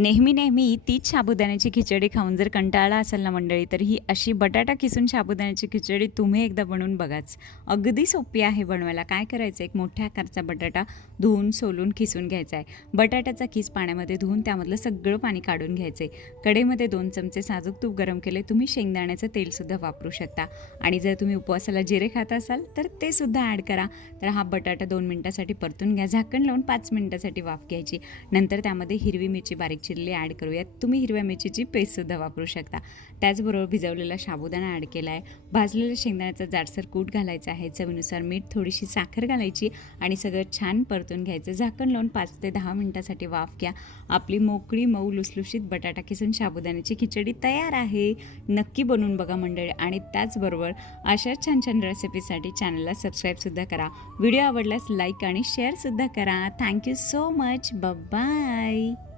नेहमी नेहमी तीच साबुदाण्याची खिचडी खाऊन जर कंटाळा असेल ना मंडळी, तर ही अशी बटाटा किसून साबुदाण्याची खिचडी तुम्ही एकदा बनवून बघाच. अगदी सोपी आहे बनवायला. काय करायचं, एक मोठ्या आकारचा बटाटा धुवून सोलून खिसून घ्यायचा आहे. बटाट्याचा खिस पाण्यामध्ये धुवून त्यामधलं सगळं पाणी काढून घ्यायचं आहे. कढईमध्ये 2 चमचे साजूक तूप गरम केले. तुम्ही शेंगदाण्याचं तेलसुद्धा वापरू शकता आणि जर तुम्ही उपवासाला जिरे खात असाल तर ते सुद्धा ॲड करा. तर हा बटाटा 2 मिनिटासाठी परतून घ्या. झाकण लावून 5 मिनिटासाठी वाफ घ्यायची. नंतर त्यामध्ये हिरवी मिरची बारीक चिरली ॲड करूयात. तुम्ही हिरव्या मिरचीची पेस्टसुद्धा वापरू शकता. त्याचबरोबर भिजवलेला साबुदाणा ॲड केला आहे. भाजलेल्या शेंगदाण्याचा जाडसर कूट घालायचा आहे. चवीनुसार मीठ, थोडीशी साखर घालायची आणि सगळं छान परतून घ्यायचं. झाकण लावून 5 ते 10 मिनिटासाठी वाफ घ्या. आपली मोकळी मऊ लुसलुशीत बटाटा किसून साबुदाण्याची खिचडी तयार आहे. नक्की बनवून बघा मंडळी. आणि त्याचबरोबर अशा छान छान रेसिपीसाठी चॅनलला सबस्क्राईबसुद्धा करा. व्हिडिओ आवडल्यास लाईक आणि शेअरसुद्धा करा. Thank you so much. बाय.